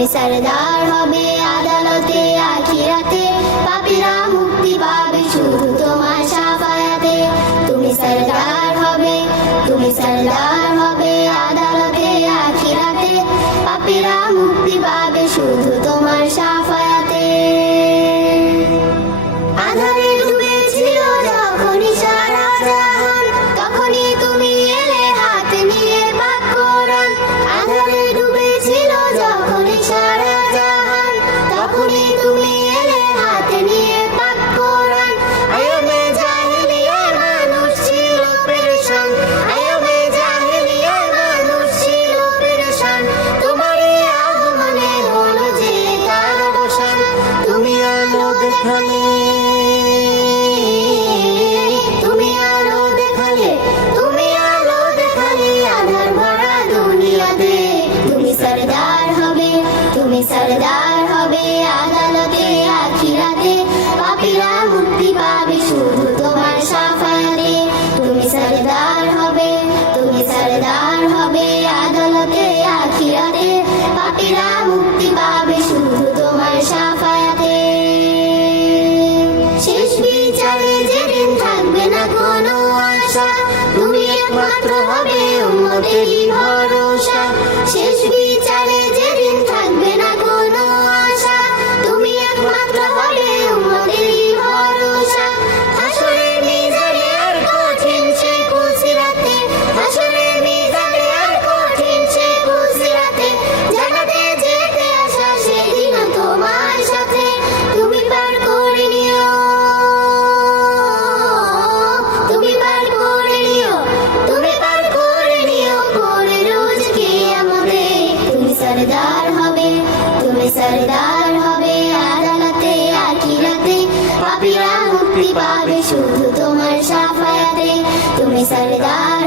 তুমি সরদার হবে আদালতে আখিরাতে, পাপীরা মুক্তি পাবে শুধু তোমার শাফায়াতে। তুমি সরদার হবে, তুমি সরদার হবে আদালতে আখিরাতে, পাপীরা মুক্তি পাবে শুধু তোমার শাফায়াতে। আঁধারে ডুবেছিল যখন সারা জাহান, তখনই তুমি এলে হাতে নিয়ে পাক কোরআন। আঁধারে ডুবেছিল যখন সারা জাহান, তখনই তুমি এলে হাতে নিয়ে পাক কোরআন। আয়ামে জাহেলিয়ার মানুষ ছিল পেরেশান, আয়ামে জাহেলিয়ার মানুষ ছিল পেরেশান। তোমারই আগমনে হলো যে তার অবসান। তুমি আলো দেখালে, তুমি আলো দেখালে, তুমি আলো দেখালে আধার ভরা দুনিয়াতে। তুমি সরদার হবে, তুমি সরদার হবে আদালতে আখিরাতে, পাপীরা মুক্তি পাবে শুধু তোমার শাফায়াতে। তুমি সরদার হবে, তুমি সরদার হবে আদালতে আখিরাতে, পাপীরা মুক্তি পাবে শুধু তোমার শাফায়াতে। শেষ বিচারে যেদিন থাকবে না কোনো আশা, তুমি একমাত্র হবে উম্মতেরই ভরসা। শেষ বিচারে যেদিন থাকবে না কোনো আশা, তুমি একমাত্র হবে উম্মতেরই ভরসা। হাসরের মিজানে আর কঠিন সেই পুলসিরাতে, হাসরের মিজানে আর কঠিন সেই পুলসিরাতে, জান্নাতে যেতে আসা সেদিন তোমার সাথে। তুমি পার করে নিও, তুমি পার করে নিও, তুমি পার করে নিও করে রোজ কিয়ামতে। তুমি সরদার হবে, তুমি সরদার হবে আদালতে আখিরাতে, পাপীরা মুক্তি পাবে শুধু তোমার শাফায়াতে। তুমি সরদার